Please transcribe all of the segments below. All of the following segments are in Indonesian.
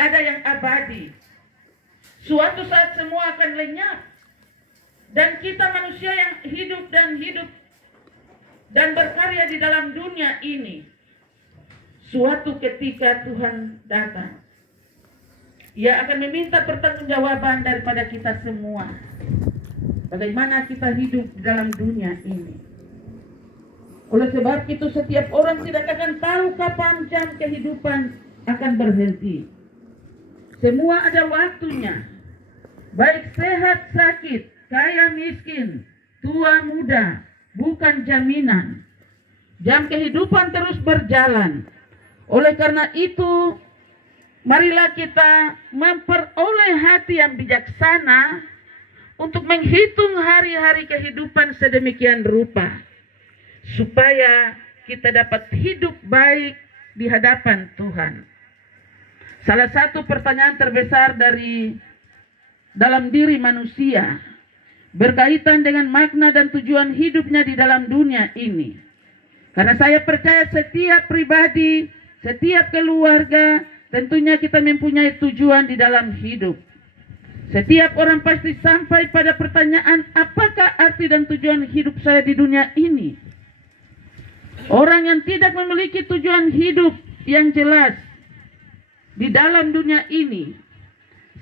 ada yang abadi. Suatu saat semua akan lenyap. Dan kita manusia yang hidup dan berkarya di dalam dunia ini, suatu ketika Tuhan datang, Ia akan meminta pertanggungjawaban daripada kita semua. Bagaimana kita hidup dalam dunia ini. Oleh sebab itu setiap orang tidak akan tahu kapan jam kehidupan akan berhenti. Semua ada waktunya. Baik sehat sakit, kaya miskin, tua muda, bukan jaminan. Jam kehidupan terus berjalan. Oleh karena itu, marilah kita memperoleh hati yang bijaksana untuk menghitung hari-hari kehidupan sedemikian rupa, supaya kita dapat hidup baik di hadapan Tuhan. Salah satu pertanyaan terbesar dalam diri manusia berkaitan dengan makna dan tujuan hidupnya di dalam dunia ini. Karena saya percaya setiap pribadi, setiap keluarga, tentunya kita mempunyai tujuan di dalam hidup. Setiap orang pasti sampai pada pertanyaan, apakah arti dan tujuan hidup saya di dunia ini? Orang yang tidak memiliki tujuan hidup yang jelas di dalam dunia ini,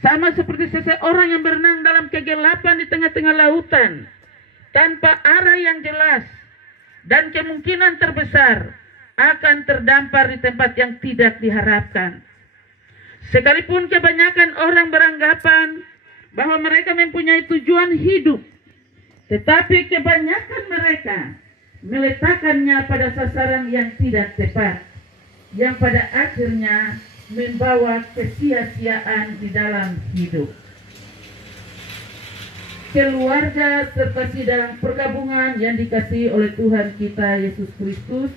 sama seperti seseorang yang berenang dalam kegelapan di tengah-tengah lautan, tanpa arah yang jelas, dan kemungkinan terbesar akan terdampar di tempat yang tidak diharapkan. Sekalipun kebanyakan orang beranggapan bahwa mereka mempunyai tujuan hidup, tetapi kebanyakan mereka meletakkannya pada sasaran yang tidak tepat, yang pada akhirnya membawa kesia-siaan di dalam hidup. Keluarga serta sidang perkabungan yang dikasihi oleh Tuhan kita Yesus Kristus,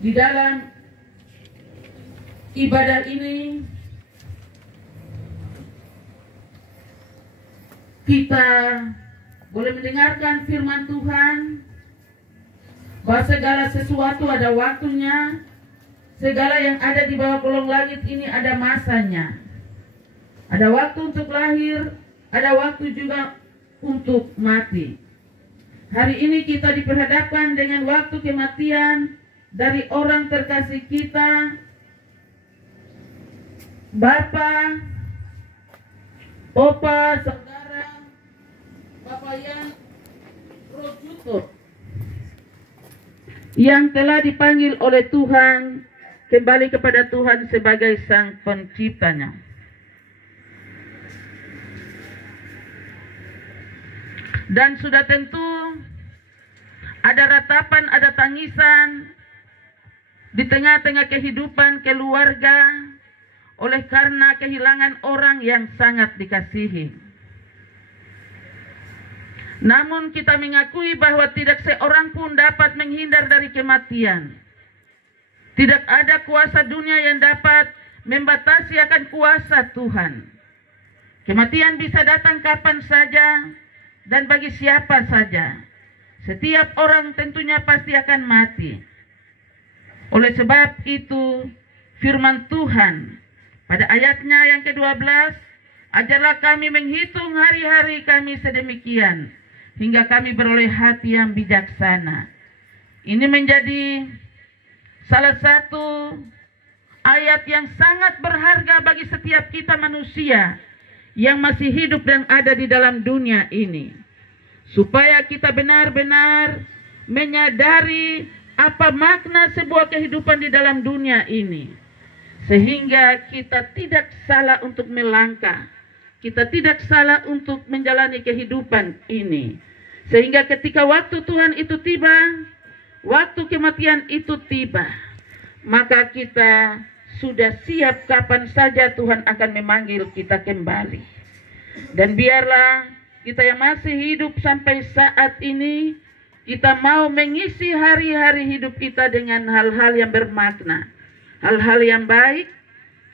di dalam ibadah ini kita boleh mendengarkan firman Tuhan bahwa segala sesuatu ada waktunya, segala yang ada di bawah kolong langit ini ada masanya. Ada waktu untuk lahir, ada waktu juga untuk mati. Hari ini kita diperhadapkan dengan waktu kematian dari orang terkasih kita, Bapa, Opa, Saudara, Bapak yang Roh Kudus, yang telah dipanggil oleh Tuhan kembali kepada Tuhan sebagai Sang Penciptanya. Dan sudah tentu ada ratapan, ada tangisan di tengah-tengah kehidupan keluarga oleh karena kehilangan orang yang sangat dikasihi. Namun kita mengakui bahwa tidak seorang pun dapat menghindar dari kematian. Tidak ada kuasa dunia yang dapat membatasi akan kuasa Tuhan. Kematian bisa datang kapan saja dan bagi siapa saja. Setiap orang tentunya pasti akan mati. Oleh sebab itu, firman Tuhan pada ayatnya yang ke-12, ajarlah kami menghitung hari-hari kami sedemikian, hingga kami beroleh hati yang bijaksana. Ini menjadi salah satu ayat yang sangat berharga bagi setiap kita manusia yang masih hidup dan ada di dalam dunia ini. Supaya kita benar-benar menyadari apa makna sebuah kehidupan di dalam dunia ini. Sehingga kita tidak salah untuk melangkah. Kita tidak salah untuk menjalani kehidupan ini. Sehingga ketika waktu Tuhan itu tiba, waktu kematian itu tiba, maka kita sudah siap kapan saja Tuhan akan memanggil kita kembali. Dan biarlah kita yang masih hidup sampai saat ini, kita mau mengisi hari-hari hidup kita dengan hal-hal yang bermakna, hal-hal yang baik.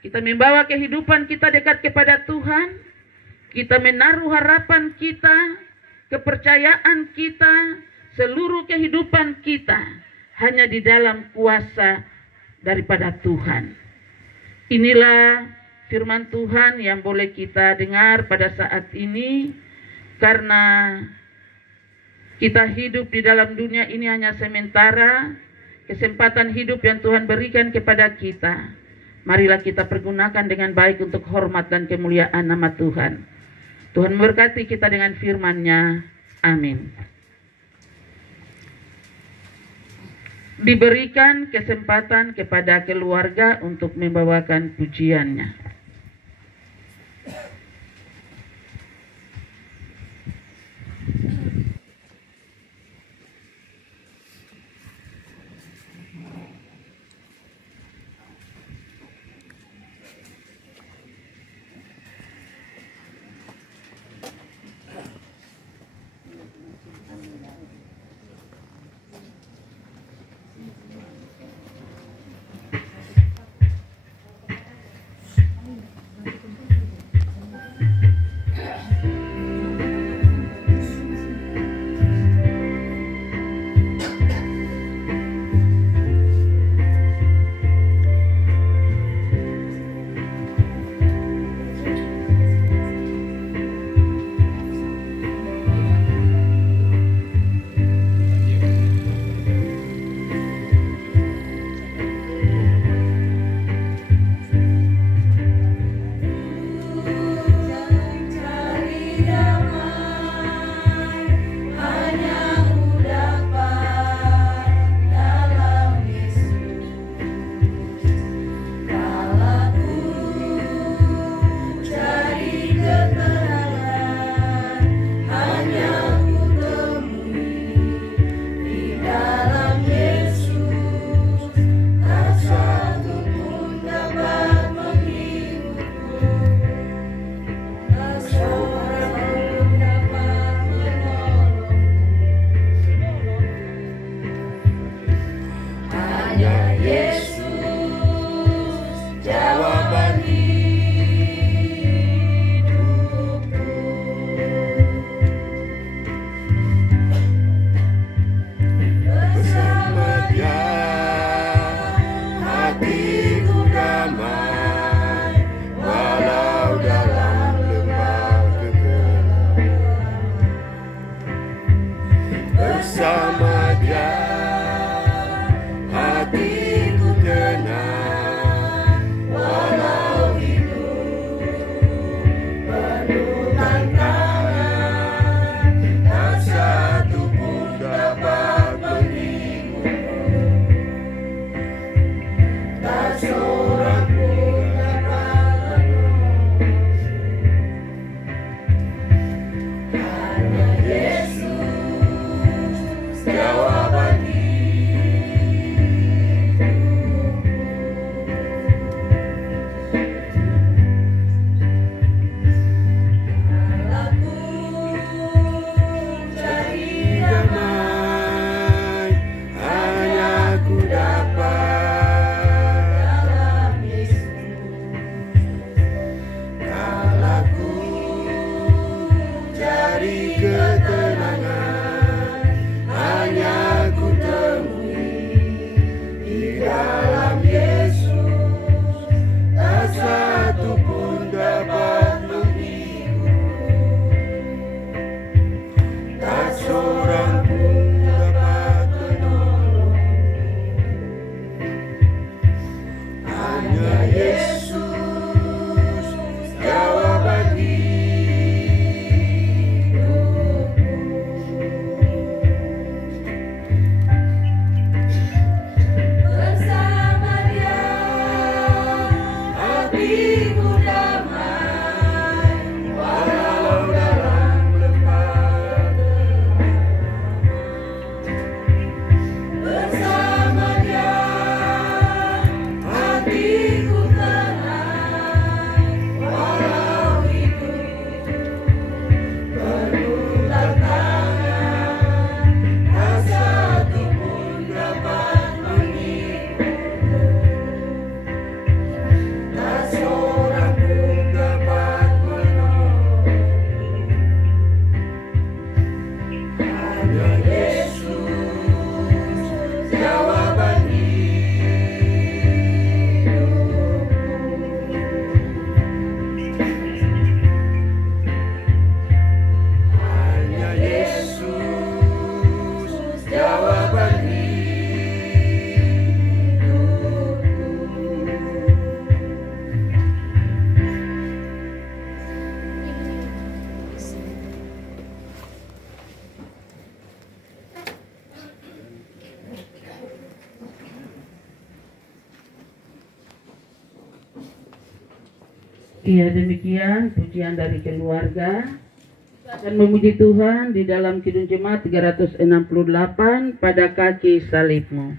Kita membawa kehidupan kita dekat kepada Tuhan. Kita menaruh harapan kita, kepercayaan kita, seluruh kehidupan kita hanya di dalam kuasa daripada Tuhan. Inilah firman Tuhan yang boleh kita dengar pada saat ini, karena kita hidup di dalam dunia ini hanya sementara. Kesempatan hidup yang Tuhan berikan kepada kita, marilah kita pergunakan dengan baik untuk hormat dan kemuliaan nama Tuhan. Tuhan memberkati kita dengan firman-Nya. Amin. Diberikan kesempatan kepada keluarga untuk membawakan pujiannya. Iya, demikian pujian dari keluarga. Akan memuji Tuhan di dalam Kidung Jemaat 368 pada kaki salibmu.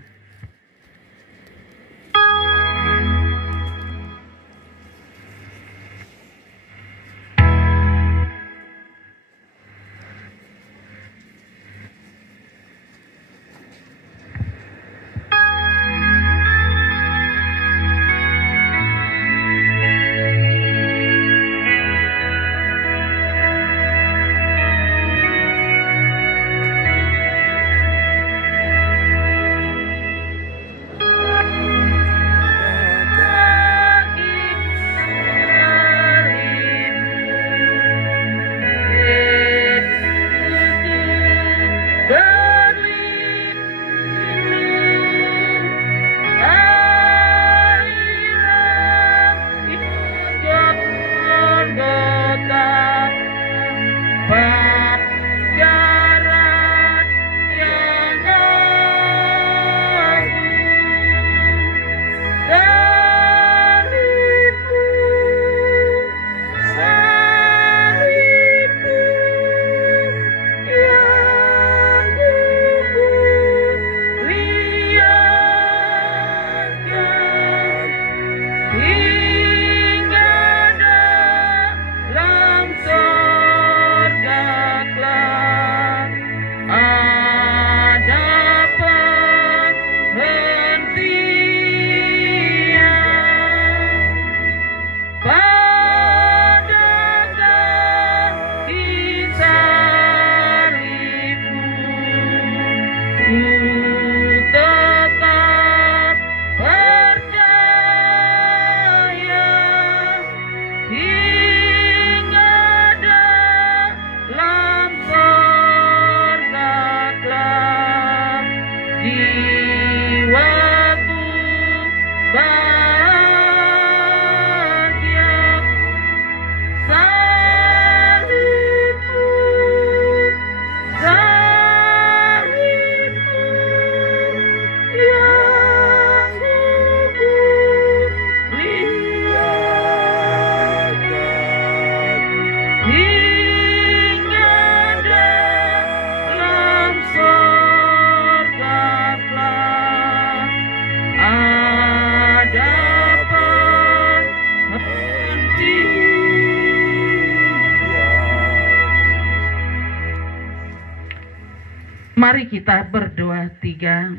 Mari kita berdoa tiga.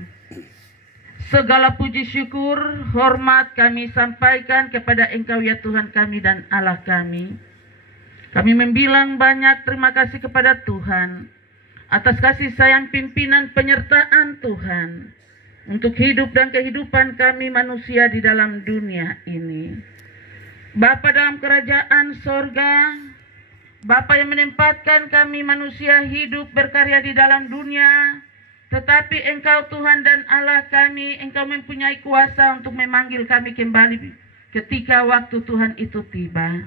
Segala puji syukur, hormat kami sampaikan kepada Engkau ya Tuhan kami dan Allah kami. Kami membilang banyak terima kasih kepada Tuhan atas kasih sayang pimpinan penyertaan Tuhan untuk hidup dan kehidupan kami manusia di dalam dunia ini. Bapa dalam kerajaan sorga, Bapa yang menempatkan kami manusia hidup berkarya di dalam dunia, tetapi Engkau Tuhan dan Allah kami, Engkau mempunyai kuasa untuk memanggil kami kembali ketika waktu Tuhan itu tiba.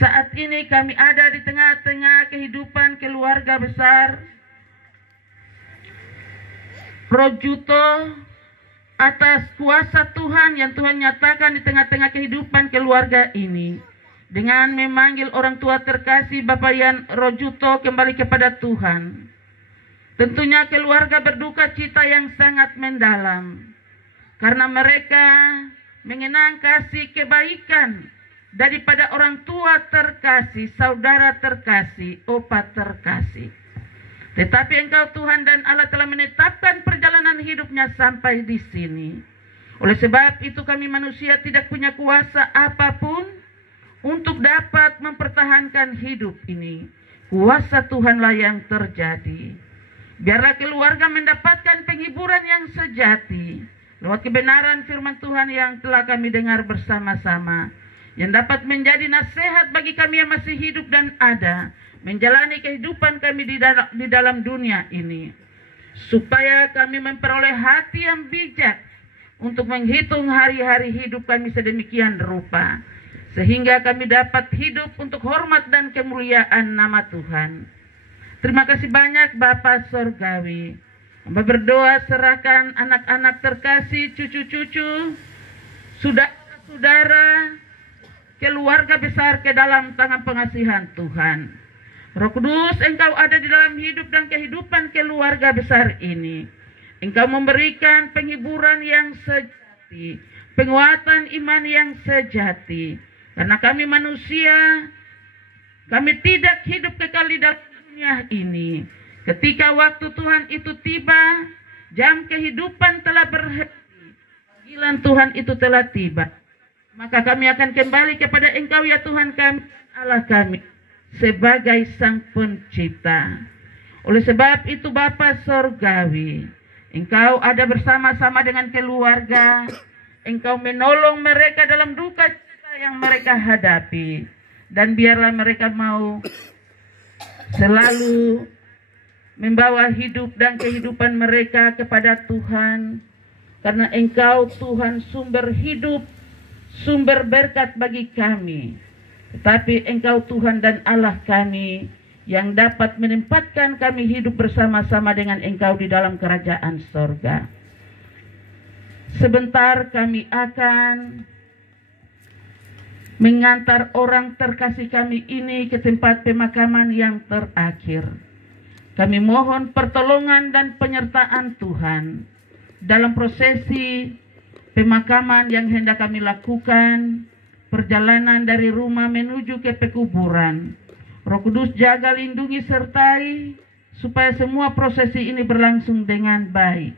Saat ini kami ada di tengah-tengah kehidupan keluarga besar Rojuto, atas kuasa Tuhan yang Tuhan nyatakan di tengah-tengah kehidupan keluarga ini, dengan memanggil orang tua terkasih Bapak Yan Rojuto kembali kepada Tuhan. Tentunya keluarga berduka cita yang sangat mendalam, karena mereka mengenang kasih kebaikan daripada orang tua terkasih, saudara terkasih, opa terkasih. Tetapi Engkau Tuhan dan Allah telah menetapkan perjalanan hidupnya sampai di sini. Oleh sebab itu kami manusia tidak punya kuasa apapun untuk dapat mempertahankan hidup ini. Kuasa Tuhanlah yang terjadi. Biarlah keluarga mendapatkan penghiburan yang sejati lewat kebenaran firman Tuhan yang telah kami dengar bersama-sama, yang dapat menjadi nasihat bagi kami yang masih hidup dan ada menjalani kehidupan kami di dalam dunia ini, supaya kami memperoleh hati yang bijak untuk menghitung hari-hari hidup kami sedemikian rupa, sehingga kami dapat hidup untuk hormat dan kemuliaan nama Tuhan. Terima kasih banyak Bapa Sorgawi. Hamba berdoa serahkan anak-anak terkasih, cucu-cucu, saudara-saudara, keluarga besar ke dalam tangan pengasihan Tuhan. Roh Kudus, Engkau ada di dalam hidup dan kehidupan keluarga besar ini. Engkau memberikan penghiburan yang sejati, penguatan iman yang sejati. Karena kami manusia, kami tidak hidup kekal di dalam dunia ini. Ketika waktu Tuhan itu tiba, jam kehidupan telah berhenti, panggilan Tuhan itu telah tiba, maka kami akan kembali kepada Engkau ya Tuhan kami, Allah kami, sebagai Sang Pencipta. Oleh sebab itu Bapa Sorgawi, Engkau ada bersama-sama dengan keluarga, Engkau menolong mereka dalam duka cita yang mereka hadapi, dan biarlah mereka mau selalu membawa hidup dan kehidupan mereka kepada Tuhan, karena Engkau Tuhan sumber hidup, sumber berkat bagi kami. Tetapi Engkau Tuhan dan Allah kami yang dapat menempatkan kami hidup bersama-sama dengan Engkau di dalam kerajaan sorga. Sebentar kami akan mengantar orang terkasih kami ini ke tempat pemakaman yang terakhir. Kami mohon pertolongan dan penyertaan Tuhan dalam prosesi pemakaman yang hendak kami lakukan, perjalanan dari rumah menuju ke pekuburan. Roh Kudus jaga, lindungi, sertai supaya semua prosesi ini berlangsung dengan baik.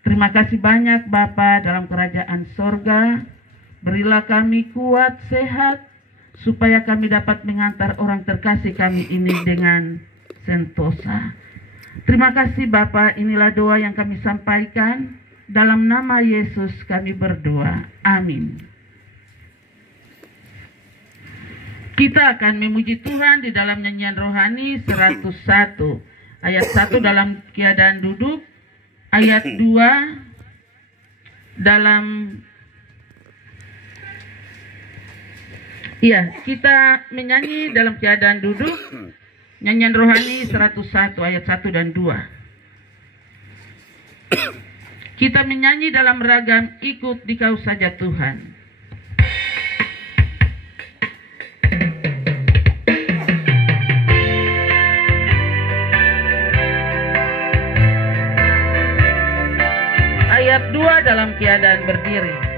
Terima kasih banyak Bapa dalam kerajaan sorga. Berilah kami kuat, sehat, supaya kami dapat mengantar orang terkasih kami ini dengan sentosa. Terima kasih Bapa, inilah doa yang kami sampaikan. Dalam nama Yesus kami berdoa. Amin. Kita akan memuji Tuhan di dalam nyanyian rohani 101. Ayat 1 dalam keadaan duduk. Ayat 2 dalam... Iya, kita menyanyi dalam keadaan duduk. Nyanyian rohani 101 ayat 1 dan 2. Kita menyanyi dalam ragam ikut Dikau Saja Tuhan. Ayat 2 dalam keadaan berdiri.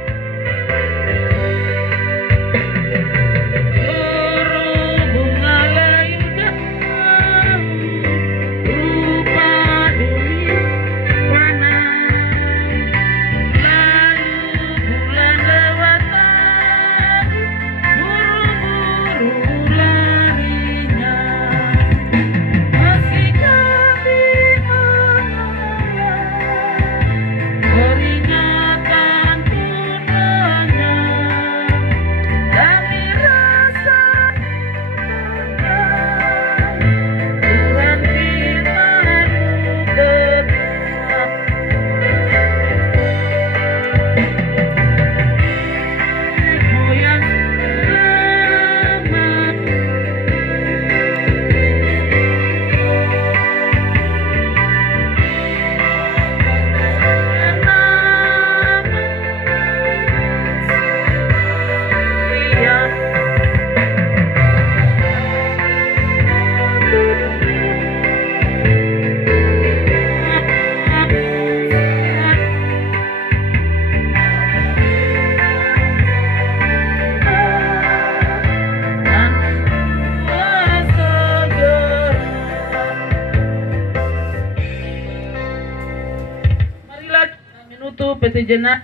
Sejenak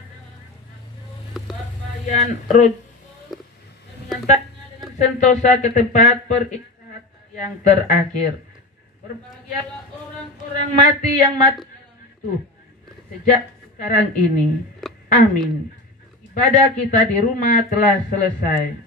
Bapak yang roh mengantarnya dengan sentosa ke tempat peristirahatan yang terakhir. Berbahagialah orang-orang mati yang mati itu sejak sekarang ini. Amin. Ibadah kita di rumah telah selesai.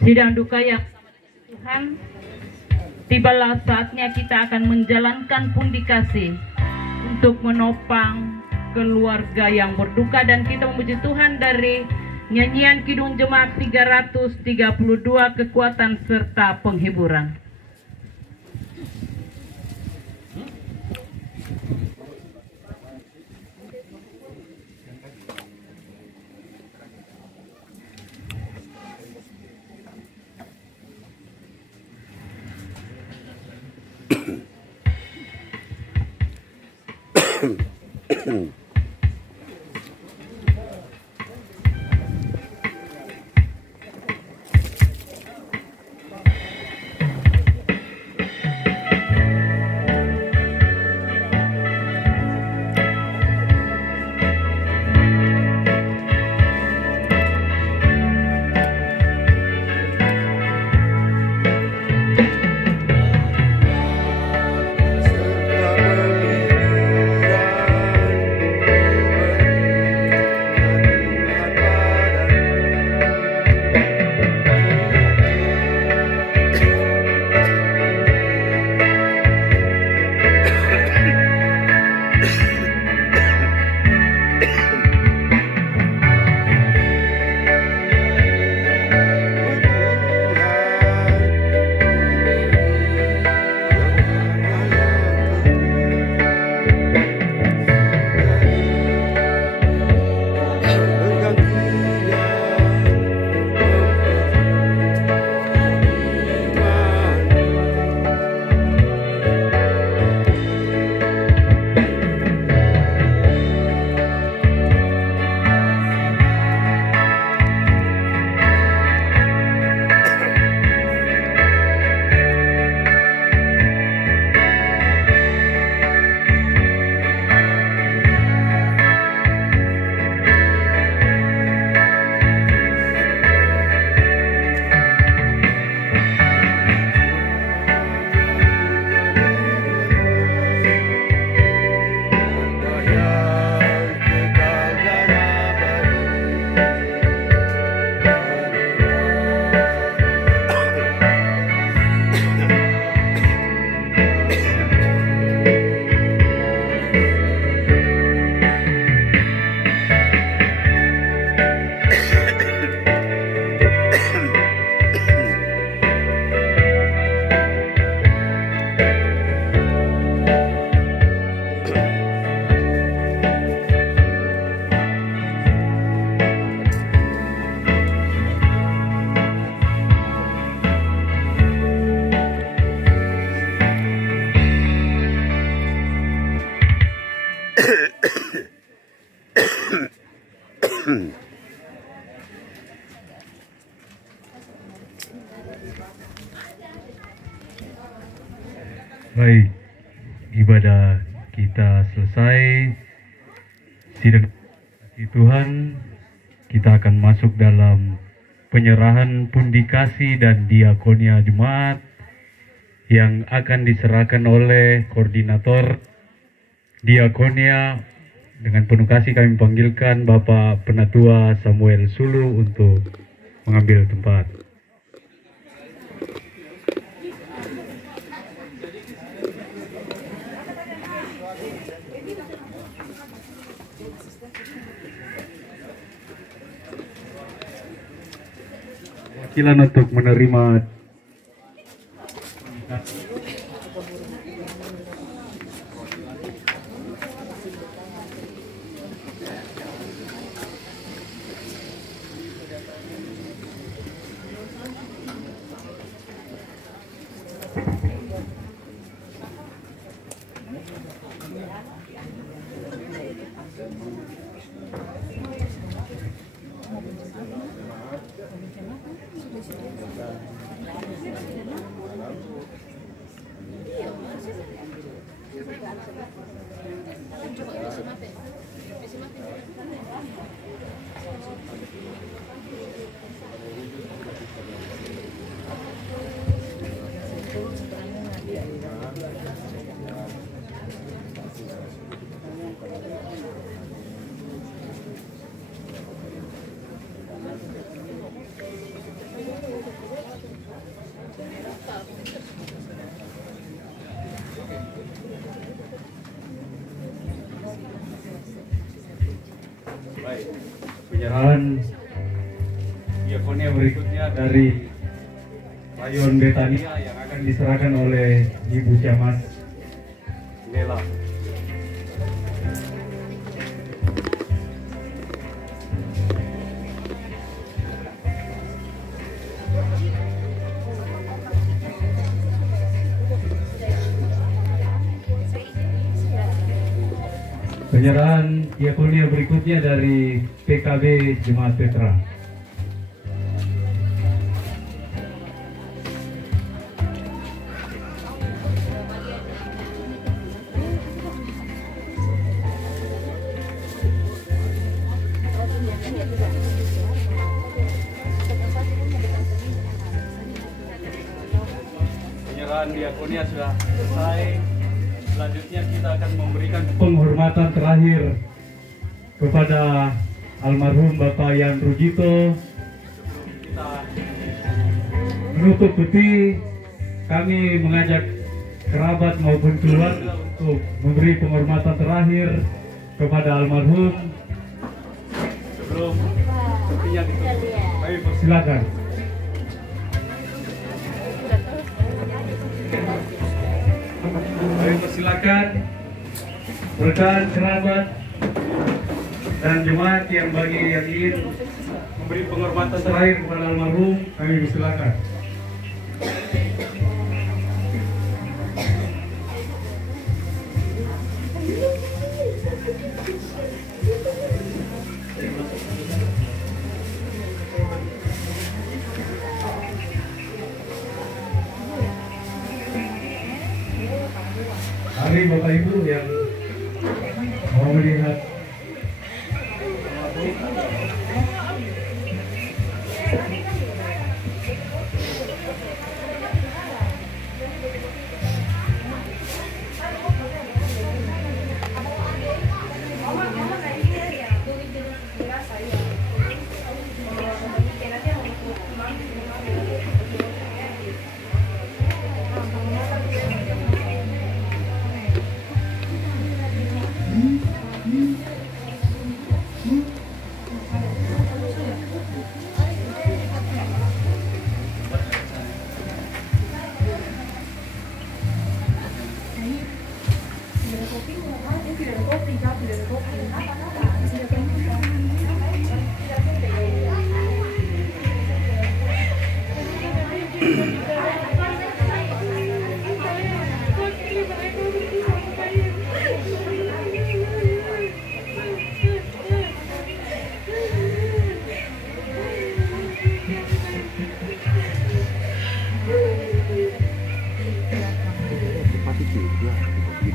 Sidang duka yang Tuhan, tibalah saatnya kita akan menjalankan pundi kasih untuk menopang keluarga yang berduka, dan kita memuji Tuhan dari nyanyian Kidung Jemaat 332, kekuatan serta penghiburan. Baik, ibadah kita selesai. Sidang Tuhan, kita akan masuk dalam penyerahan pundi kasih dan diakonia jemaat yang akan diserahkan oleh koordinator diakonia. Dengan penuh kasih kami panggilkan Bapak Penatua Samuel Sulu untuk mengambil tempat. Wakilan untuk menerima Baik, penyerahan diakonia berikutnya dari Rayon Betania yang akan diserahkan oleh Ibu Camat Nela. Penyerahan diakonia berikutnya dari PKB Jemaat Petra. Penyerahan diakonia sudah selesai. Selanjutnya kita akan memberikan penghormatan terakhir kepada almarhum Bapak Yan Rujito. Sebelum kita menutup peti, kami mengajak kerabat maupun keluarga untuk memberi penghormatan terakhir kepada almarhum. Sebelum petinya ditutup, kami persilakan. Kami persilakan rekan, kerabat, dan jemaat yang ingin memberi penghormatan terakhir kepada almarhum, kami persilakan. Mari Bapak Ibu yang mau melihat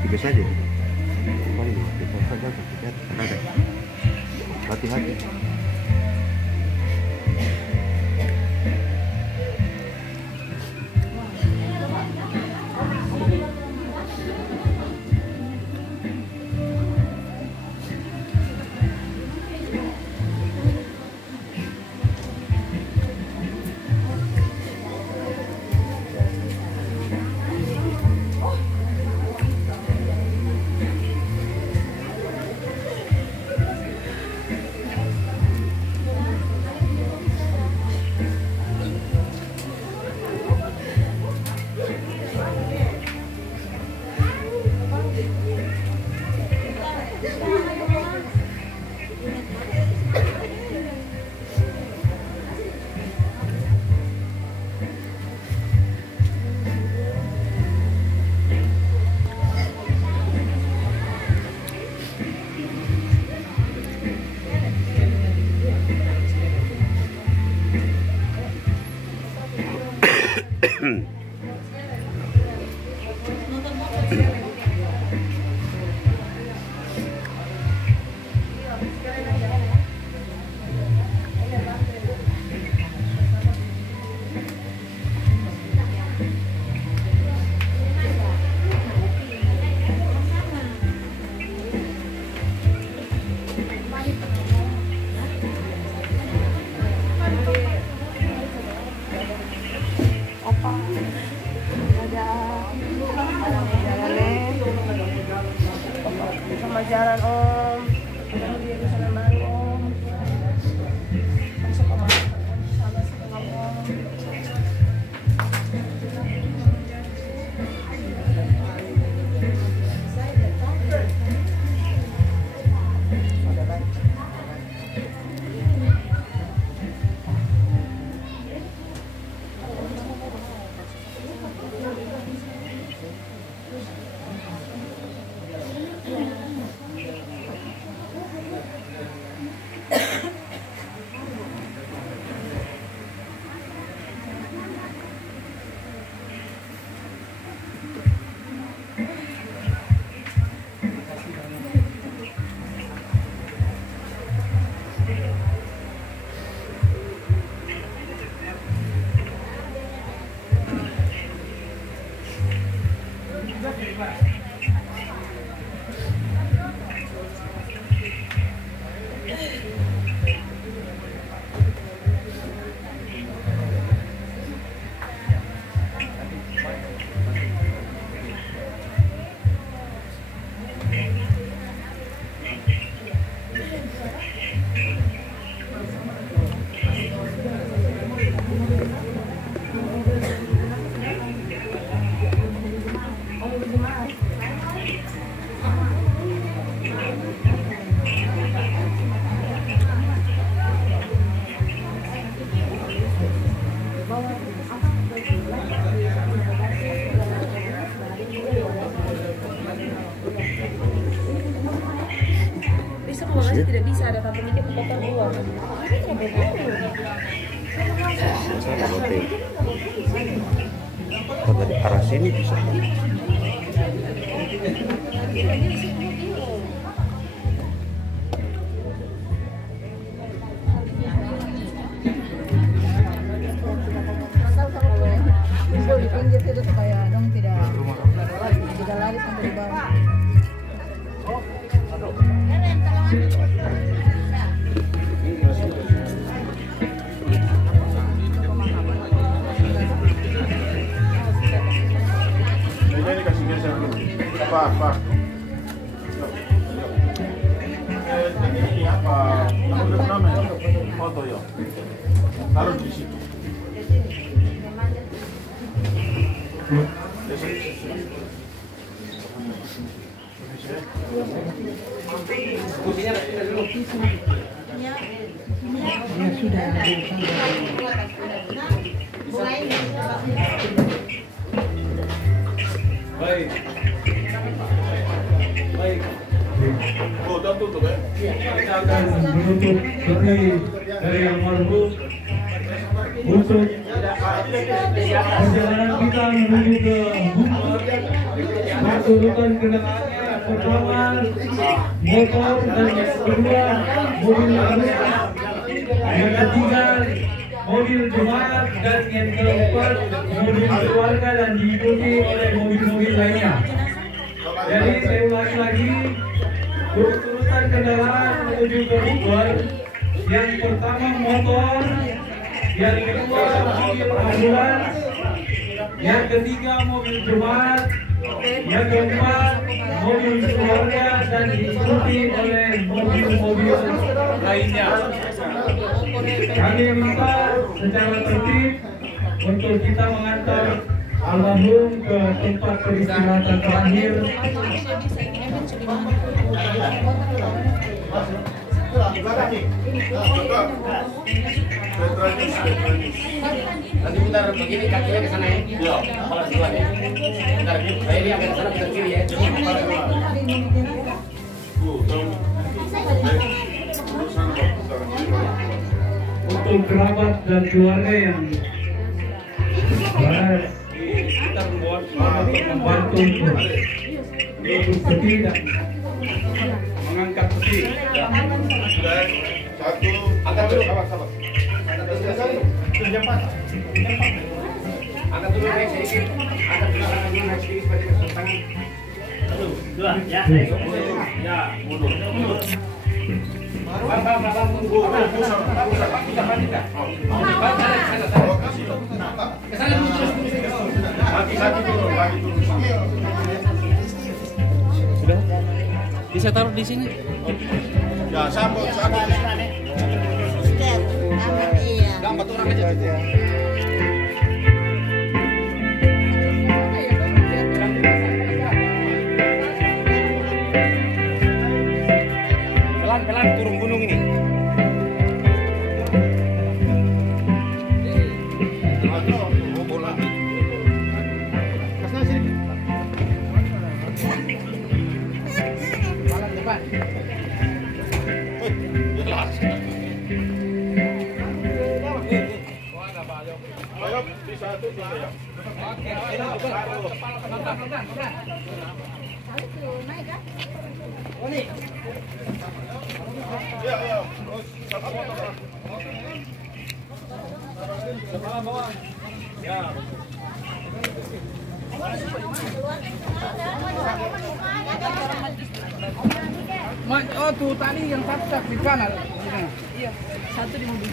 gitu saja. Hati-hati. Sama jalan Om. Udah dia bisa nambah Om. Masuk ke mana? Sama setengah Om. Tidak bisa ada satu dikit potong uang. Kalau dari arah sini bisa. Di pinggir itu supaya dong tidak lari sampai di bawah. Ini kasihnya saya apa? Ini apa? Namanya foto ya. Taruh di situ. Ya sudah. Baik. Oh, tutup ya. Kita akan menutup dari almarhum untuk perjalanan kita menuju ke Bogor. Urutan kendaraannya pertama motor dan kedua mobil arus, yang ketiga mobil jemaat dan yang keempat mobil keluarga dan diikuti oleh mobil-mobil lainnya. Jadi saya ulangi lagi, urutan kendaraan menuju ke Bogor. Yang pertama motor, yang kedua mobil ambulans, yang ketiga mobil jemaat, yang keempat mobil keluarga dan diikuti oleh mobil-mobil lainnya. Kami minta secara tertib untuk kita mengantar almarhum ke tempat peristirahatan terakhir. Nanti putar begini kakinya ke sana ya. Iya. Kepala sebelah ya. Bentar, ini agak ke sana putar kiri ya. Untuk kerabat dan keluarga yang kita membantu untuk peti dan mengangkat peti. Satu. Angkat dulu. Sabar. Angkat dulu naik sedikit. Angkat dulu naik sedikit seperti masuk tangan. Satu, dua, ya. Ya, mundur. Bang, tunggu. Kesana dulu terus. lagi turun. Sudah. Bisa taruh di sini. Ya, sambut. Gambar orang aja. Pelan-pelan turun gunung ini. Ayo, bisa tuh ya. Ya. Kepala bawah. Ya. Oh tuh tadi yang satu di kanan. Iya, satu di mobil.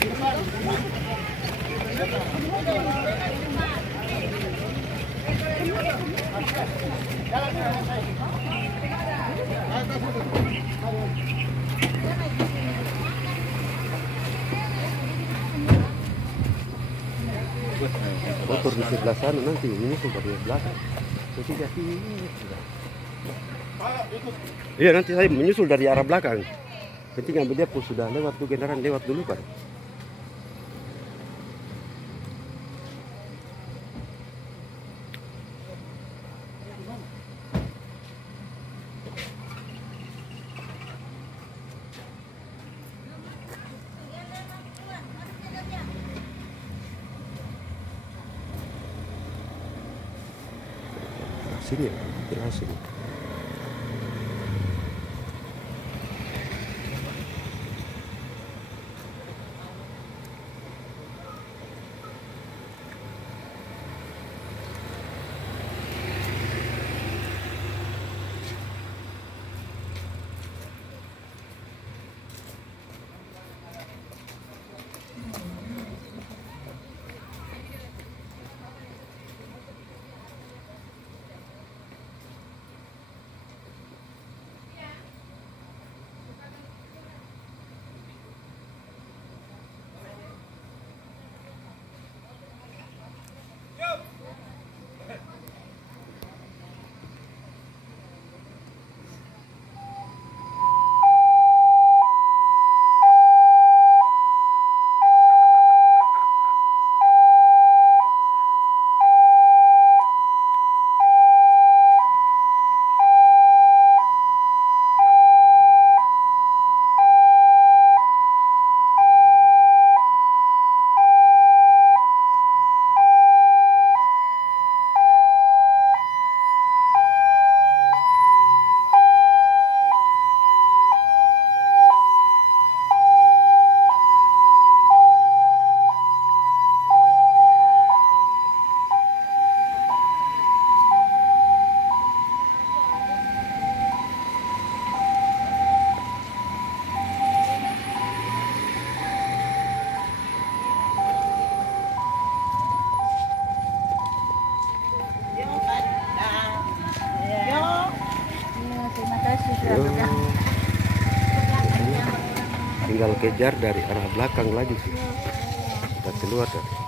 Motor di sebelah sana nanti ini tuh dari belakang. Jadi jadi iya nanti saya menyusul dari arah belakang. Penting ambil dia pun sudah lewat tuh kendaraan lewat dulu kan. Sini ya, kira sini. Tinggal kejar dari arah belakang lagi sih. Kita keluar kan.